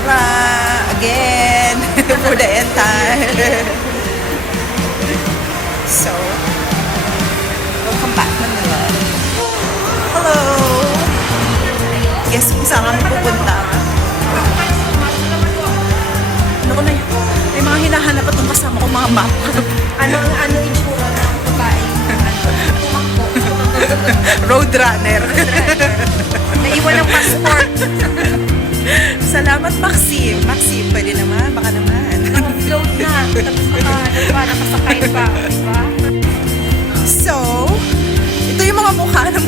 Tara! Again! For the end time. So, welcome back Manila. Hello! Guess kung saan kami pupunta. Ano ko na yun? May mga hinahanap at yung kasama ko mga map. Ano itsura ng babae? Tumakbo. Roadrunner. Naiwan ng passport. Salamat, Maxim. Maxim, pwede naman. Baka naman. Float na. Tapos nakasakay pa. Diba? So, ito yung mga mukha ng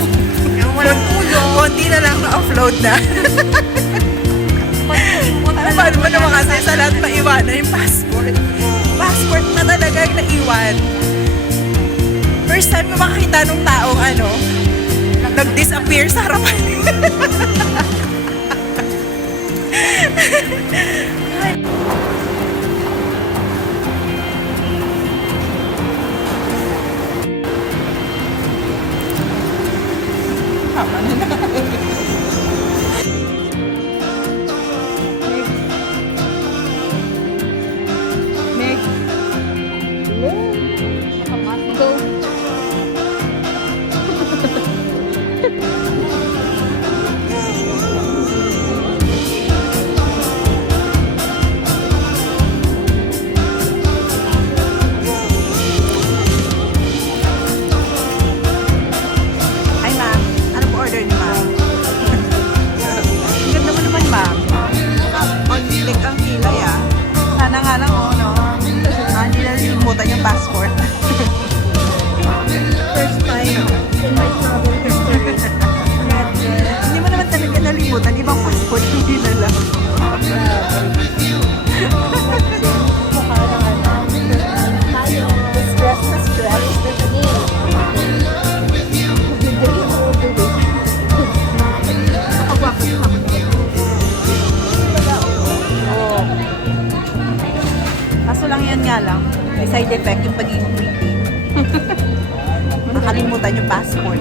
Yung walang ulo. konti na lang na-upload na. Paano mo naman kasi sa lahat maiwanan yung passport? Passport na talagang naiwan. First time ko makakita nung taong nag-disappear sa harapan. Tama na na. Meg. Go. Hi, ma'am. Ano po order niyo, ma'am? Ang ganda mo naman, ma'am. On click ang kilay, ah. Sana nga lang, no? Hindi na nalimutan yung passport. First time in my travel history. Hindi mo naman talaga nalimutan. Ibang passport, hindi na lang. Mukha ng tayo. Stress na stress. Kaso lang yan nga lang, may side effect yung pagiging pretty. Nakalimutan yung passport.